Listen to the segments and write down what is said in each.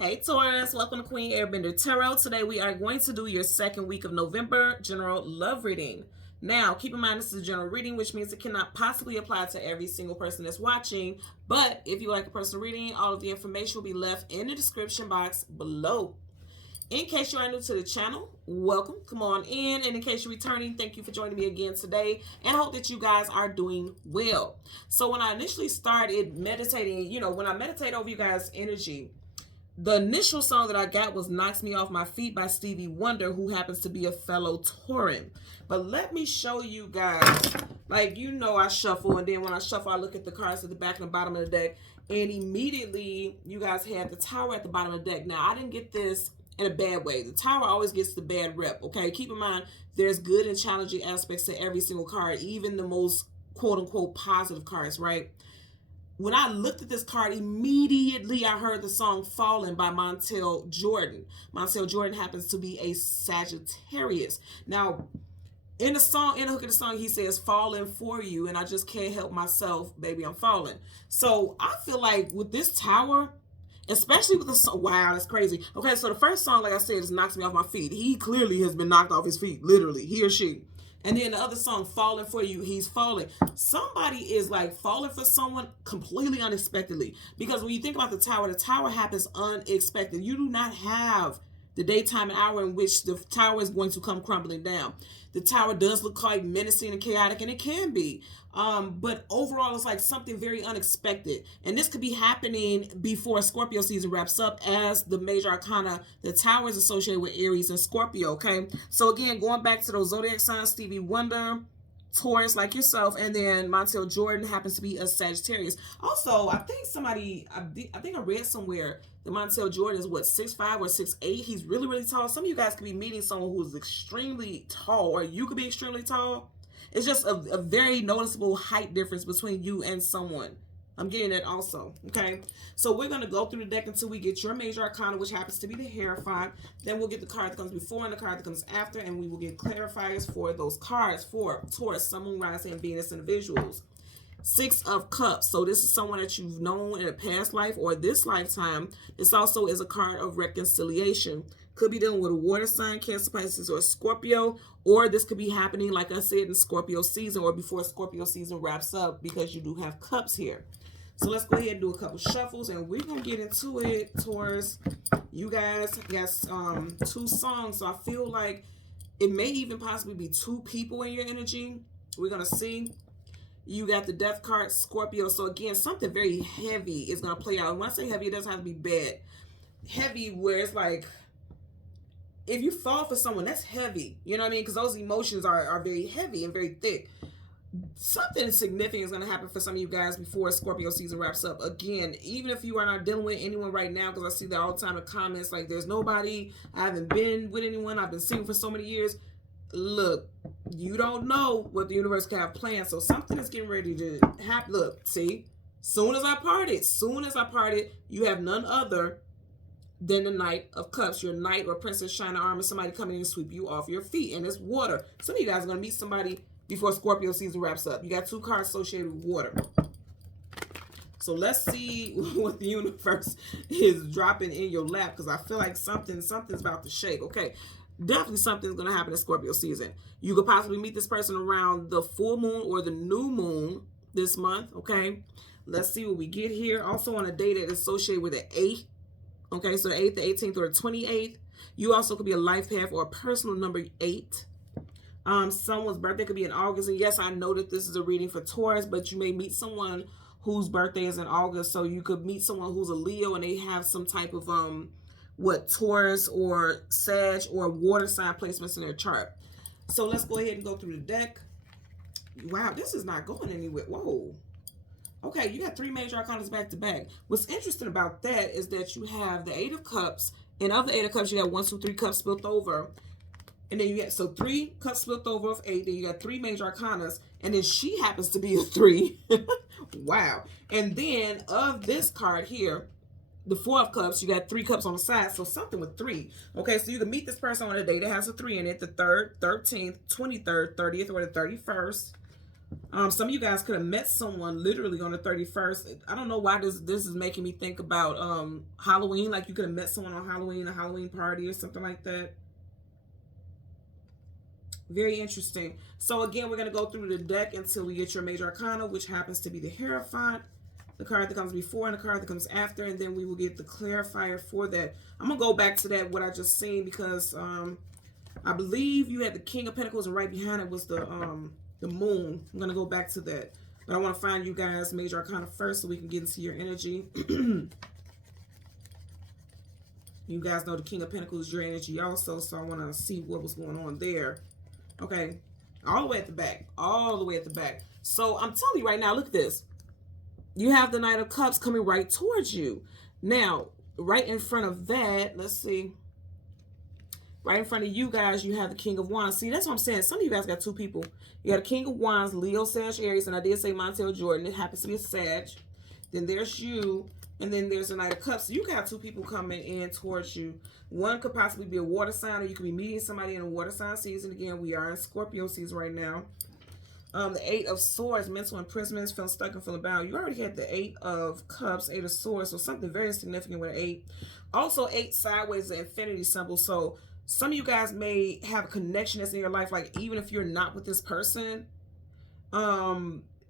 Hey Taurus, welcome to Queen Airbender Tarot. Today we are going to do your second week of November general love reading. Now, keep in mind this is a general reading, which means it cannot possibly apply to every single person that's watching. But if you like a personal reading, all of the information will be left in the description box below. In case you are new to the channel, welcome. Come on in. And in case you're returning, thank you for joining me again today. And I hope that you guys are doing well. So when I initially started meditating, when I meditate over you guys' energy, the initial song that I got was Knocks Me Off My Feet by Stevie Wonder, who happens to be a fellow Tauran. But let me show you guys, I shuffle, and then when I shuffle, I look at the cards at the back and the bottom of the deck, and immediately you guys had the Tower at the bottom of the deck. Now, I didn't get this in a bad way. The Tower always gets the bad rep, okay? Keep in mind, there's good and challenging aspects to every single card, even the most quote-unquote positive cards, right? When I looked at this card, immediately I heard the song Fallen by Montel Jordan. Montel Jordan happens to be a Sagittarius. Now, in the hook of the song, he says, "Falling for you, and I just can't help myself, baby, I'm falling." So I feel like with this Tower, especially with the song, wow, that's crazy. Okay, so the first song, like I said, is Knocks Me Off My Feet. He clearly has been knocked off his feet, literally, he or she. And then the other song, Falling for You, he's falling. Somebody is like falling for someone completely unexpectedly. Because when you think about the Tower happens unexpected. You do not have the daytime and hour in which the Tower is going to come crumbling down. The Tower does look quite menacing and chaotic, and it can be. But overall, it's like something very unexpected. And this could be happening before Scorpio season wraps up, as the major arcana, the Tower, is associated with Aries and Scorpio, okay? So again, going back to those zodiac signs, Stevie Wonder, Taurus like yourself, and then Montel Jordan happens to be a Sagittarius. Also, I think I read somewhere that Montel Jordan is 6'5" or 6'8". He's really, really tall. Some of you guys could be meeting someone who is extremely tall, or you could be extremely tall. It's just a very noticeable height difference between you and someone. I'm getting that also, okay? So we're going to go through the deck until we get your major arcana, which happens to be the Hierophant. Then we'll get the card that comes before and the card that comes after, and we will get clarifiers for those cards for Taurus, Sun, Moon, Rising, and Venus individuals. Six of Cups. So this is someone that you've known in a past life or this lifetime. This also is a card of reconciliation. Could be dealing with a water sign, Cancer, Pisces, or Scorpio. Or this could be happening, like I said, in Scorpio season or before Scorpio season wraps up, because you do have cups here. So let's go ahead and do a couple shuffles, and we're going to get into it, Taurus. You guys got two songs, so I feel like it may even possibly be two people in your energy. We're going to see. You got the Death card, Scorpio. So again, something very heavy is going to play out. And when I say heavy, it doesn't have to be bad. Heavy where it's like, if you fall for someone, that's heavy. You know what I mean? Because those emotions are very heavy and very thick. Something significant is going to happen for some of you guys before Scorpio season wraps up. Again, even if you are not dealing with anyone right now, because I see that all the time in comments, like, there's nobody, I haven't been with anyone, I've been single for so many years. Look, you don't know what the universe can have planned, so something is getting ready to happen. Look, see, soon as I parted, you have none other than the Knight of Cups, your knight or princess shining armor, somebody coming in and sweep you off your feet, and it's water. Some of you guys are going to meet somebody before Scorpio season wraps up. You got two cards associated with water. So let's see what the universe is dropping in your lap, because I feel like something's about to shake. Okay, definitely something's going to happen in Scorpio season. You could possibly meet this person around the full moon or the new moon this month, okay? Let's see what we get here. Also on a day that is associated with the 8th. Okay, so the 8th, the 18th, or the 28th. You also could be a life path or a personal number 8. Someone's birthday could be in August. And yes, I know that this is a reading for Taurus, but you may meet someone whose birthday is in August. So you could meet someone who's a Leo and they have some type of Taurus or Sag or water sign placements in their chart. So let's go ahead and go through the deck. Wow, this is not going anywhere. Whoa. Okay, you got three major arcanas back to back. What's interesting about that is that you have the 8 of Cups, and of the 8 of Cups, you got 1, 2, 3 cups spilled over. And then you got, so 3 cups spilled over of 8, then you got 3 major arcanas, and then she happens to be a 3. Wow. And then of this card here, the 4 of Cups, you got 3 cups on the side, so something with 3. Okay, so you can meet this person on a day that has a 3 in it, the 3rd, 13th, 23rd, 30th, or the 31st. Some of you guys could have met someone literally on the 31st. I don't know why this is making me think about Halloween. Like you could have met someone on Halloween, a Halloween party or something like that. Very interesting. So again, we're going to go through the deck until we get your major arcana, which happens to be the Hierophant, the card that comes before and the card that comes after, and then we will get the clarifier for that. I'm going to go back to that, what I just seen, because I believe you had the King of Pentacles, and right behind it was the Moon. I'm going to go back to that. But I want to find you guys major arcana first so we can get into your energy. You guys know the King of Pentacles is your energy also, so I want to see what was going on there. Okay, all the way at the back, all the way at the back. So I'm telling you right now, look at this. You have the Knight of Cups coming right towards you. Now, right in front of that, let's see. Right in front of you guys, you have the King of Wands. See, that's what I'm saying. Some of you guys got two people. You got a King of Wands, Leo, Sag, Aries, and I did say Montel Jordan. It happens to be a Sag. Then there's you, and then there's the Knight of Cups. So you got two people coming in towards you. One could possibly be a water sign, or you could be meeting somebody in a water sign season. Again, we are in Scorpio season right now. The Eight of Swords, mental imprisonments, feeling stuck and feeling bound. You already had the Eight of Cups, Eight of Swords, so something very significant with 8. Also, 8 sideways, the infinity symbol. So some of you guys may have a connection that's in your life, like even if you're not with this person,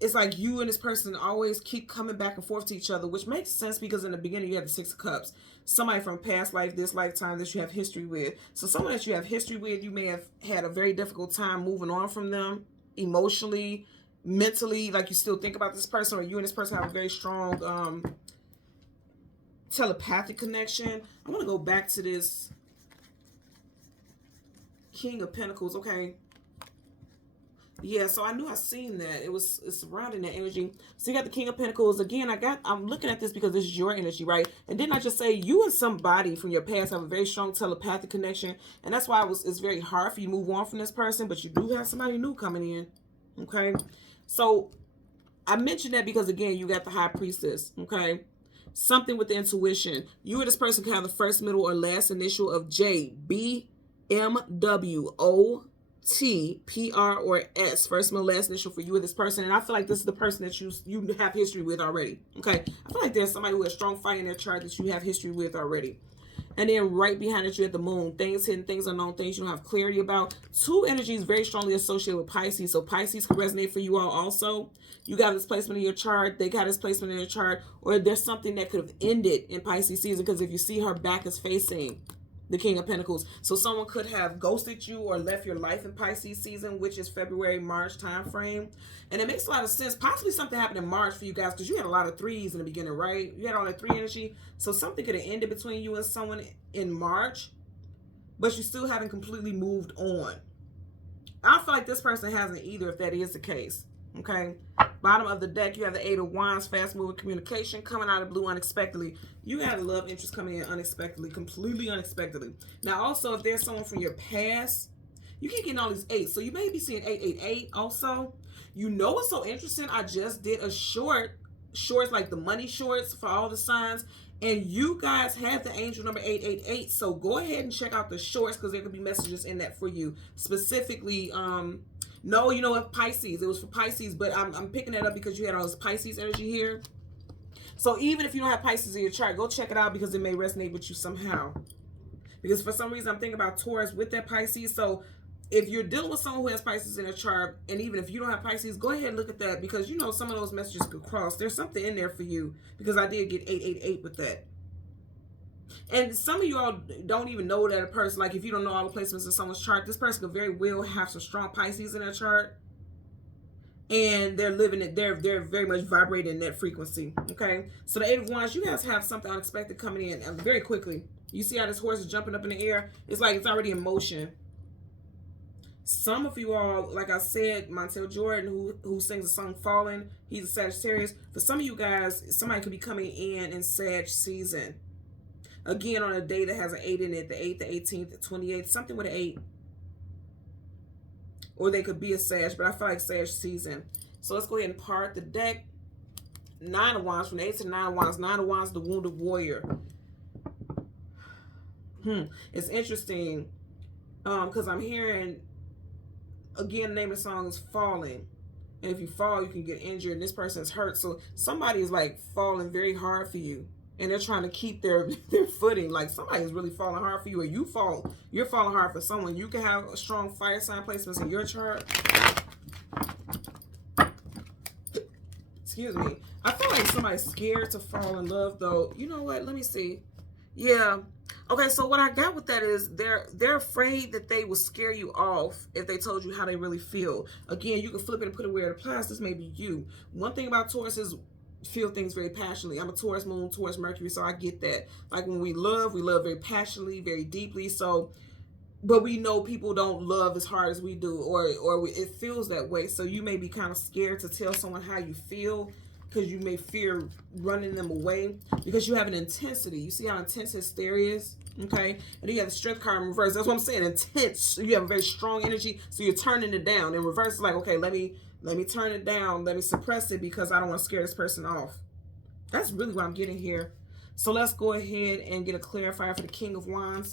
it's like you and this person always keep coming back and forth to each other, which makes sense because in the beginning you had the 6 of Cups. Somebody from past life, this lifetime that you have history with. So someone that you have history with, you may have had a very difficult time moving on from them emotionally, mentally, like you still think about this person, or you and this person have a very strong telepathic connection. I want to go back to this King of Pentacles. Okay. Yeah, so I knew I seen that. It's surrounding that energy. So you got the King of Pentacles. Again, I'm looking at this because this is your energy, right? And didn't I just say you and somebody from your past have a very strong telepathic connection? And that's why it's very hard for you to move on from this person, but you do have somebody new coming in. Okay? So I mentioned that because, again, you got the High Priestess. Okay? Something with the intuition. You and this person can have the first, middle, or last initial of J, B, M, W, O, T, P, R, or S, first, middle, last initial for you or this person. And I feel like this is the person that you have history with already. Okay, I feel like there's somebody who has strong fire in their chart that you have history with already. And then right behind it, you have the Moon. Things hidden, things unknown, things you don't have clarity about. 2 energies very strongly associated with Pisces. So Pisces can resonate for you all also. You got this placement in your chart. They got this placement in their chart. Or there's something that could have ended in Pisces season, because if you see, her back is facing the King of Pentacles. So someone could have ghosted you or left your life in Pisces season, which is February, March time frame. And it makes a lot of sense. Possibly something happened in March for you guys, because you had a lot of 3s in the beginning, right? You had all that 3 energy. So something could have ended between you and someone in March, but you still haven't completely moved on. I feel like this person hasn't either, if that is the case. Okay, bottom of the deck, you have the 8 of Wands, fast moving communication, coming out of blue unexpectedly. You had a love interest coming in unexpectedly, completely unexpectedly. Now, also, if there's someone from your past, you keep getting all these 8s. So you may be seeing 888 also. You know what's so interesting? I just did a shorts, like the money shorts for all the signs. And you guys have the angel number 888. So go ahead and check out the shorts, because there could be messages in that for you. Specifically, no, you know what, Pisces. It was for Pisces, but I'm picking that up because you had all this Pisces energy here. So even if you don't have Pisces in your chart, go check it out, because it may resonate with you somehow. Because for some reason, I'm thinking about Taurus with that Pisces. So if you're dealing with someone who has Pisces in their chart, and even if you don't have Pisces, go ahead and look at that, because you know some of those messages could cross. There's something in there for you, because I did get 888 with that. And some of you all don't even know that a person, like if you don't know all the placements in someone's chart, this person could very well have some strong Pisces in their chart. And they're living it, they're very much vibrating in that frequency. Okay, so the 8 of Wands, you guys have something unexpected coming in very quickly. You see how this horse is jumping up in the air? It's like it's already in motion. Some of you all, like I said, Montel Jordan, who sings the song Fallen, he's a Sagittarius. For some of you guys, somebody could be coming in Sag season. Again, on a day that has an 8 in it, the 8th, the 18th, the 28th, something with an 8. Or they could be a Sag, but I feel like Sag season. So let's go ahead and part the deck. 9 of Wands, from the 8 to the 9 of Wands. 9 of Wands, the Wounded Warrior. It's interesting, because I'm hearing, again, the name of the song is Falling. And if you fall, you can get injured, and this person is hurt. So somebody is like falling very hard for you, and they're trying to keep their footing. Like somebody is really falling hard for you, or you're falling hard for someone. You can have a strong fire sign placements in your chart. Excuse me. I feel like somebody's scared to fall in love, though. You know what? Let me see. Yeah. Okay, so what I got with that is they're afraid that they will scare you off if they told you how they really feel. Again, you can flip it and put it where it applies. This may be you. One thing about Taurus is feel things very passionately. I'm a Taurus moon, Taurus Mercury, so I get that. Like when we love very passionately, very deeply. So, but we know people don't love as hard as we do, or it feels that way. So you may be kind of scared to tell someone how you feel, because you may fear running them away, because you have an intensity. You see how intense his stare is? Okay? And then you have the strength card in reverse. That's what I'm saying, intense. You have a very strong energy, so you're turning it down. In reverse, it's like, okay, let me turn it down. Let me suppress it because I don't want to scare this person off. That's really what I'm getting here. So let's go ahead and get a clarifier for the King of Wands.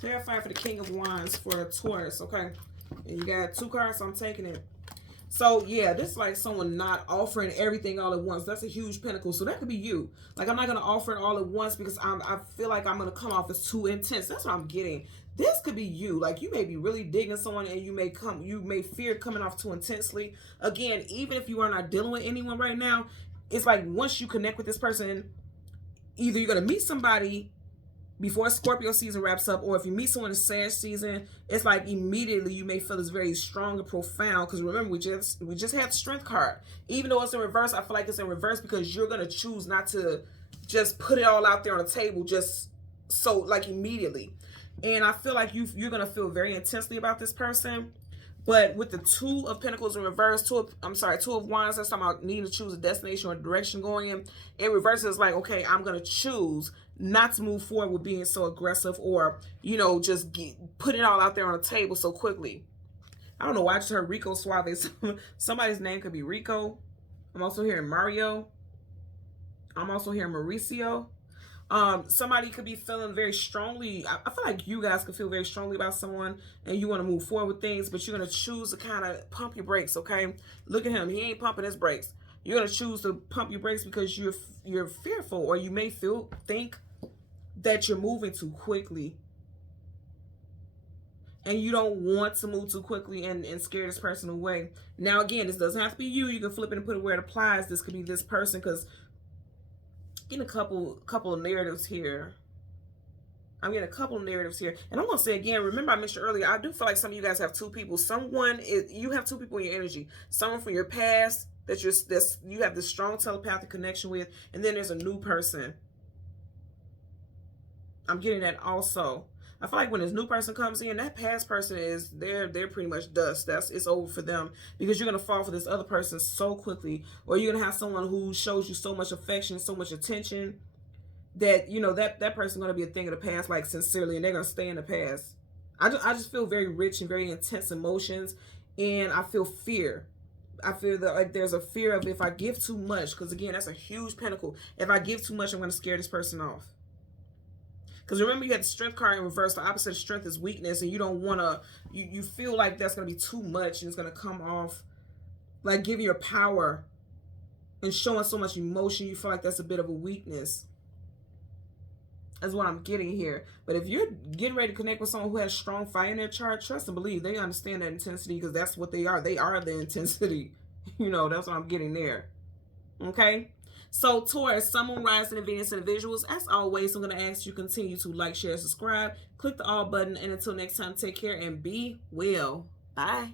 Clarifier for the King of Wands for the Taurus, okay? And you got 2 cards, so I'm taking it. So, yeah, this is like someone not offering everything all at once. That's a huge pinnacle. So that could be you. Like, I'm not going to offer it all at once because I feel like I'm going to come off as too intense. That's what I'm getting. This could be you. Like, you may be really digging someone and you may fear coming off too intensely. Again, even if you are not dealing with anyone right now, it's like once you connect with this person, either you're going to meet somebody before Scorpio season wraps up, or if you meet someone in Sag season, it's like immediately you may feel it's very strong and profound. Because remember, we just had the Strength card. Even though it's in reverse, I feel like it's in reverse because you're gonna choose not to just put it all out there on the table just so like immediately. And I feel like you're gonna feel very intensely about this person. But with the 2 of Pentacles in reverse, 2 of Wands, that's talking about needing to choose a destination or a direction going in. In reverse, it's like, okay, I'm going to choose not to move forward with being so aggressive or, you know, just put it all out there on the table so quickly. I don't know why I just heard Rico Suave. Somebody's name could be Rico. I'm also hearing Mario. I'm also hearing Mauricio. Somebody could be feeling very strongly. I feel like you guys could feel very strongly about someone and you want to move forward with things, but you're going to choose to kind of pump your brakes, okay? Look at him. He ain't pumping his brakes. You're going to choose to pump your brakes because you're fearful, or you may think that you're moving too quickly. And you don't want to move too quickly and scare this person away. Now, again, this doesn't have to be you. You can flip it and put it where it applies. This could be this person, because getting a couple of narratives here. I'm getting a couple of narratives here. And I'm going to say again, remember I mentioned earlier, I do feel like some of you guys have 2 people. You have 2 people in your energy. Someone from your past that you have this strong telepathic connection with. And then there's a new person. I'm getting that also. I feel like when this new person comes in, that past person they're pretty much dust. It's over for them, because you're gonna fall for this other person so quickly, or you're gonna have someone who shows you so much affection, so much attention, that you know that person's gonna be a thing of the past, like sincerely, and they're gonna stay in the past. I just feel very rich and very intense emotions, and I feel fear. I feel that like there's a fear of if I give too much, because again, that's a huge pinnacle. If I give too much, I'm gonna scare this person off. Because remember, you had the Strength card in reverse. The opposite of strength is weakness, and you don't want to, you feel like that's going to be too much, and it's going to come off like giving your power and showing so much emotion. You feel like that's a bit of a weakness. That's what I'm getting here. But if you're getting ready to connect with someone who has strong fire in their chart, trust and believe they understand that intensity, because that's what they are. They are the intensity. You know, that's what I'm getting there. Okay? So, Taurus, Sun, Moon, Rising, and Venus, and the visuals. As always, I'm going to ask you to continue to like, share, subscribe, click the all button, and until next time, take care and be well. Bye.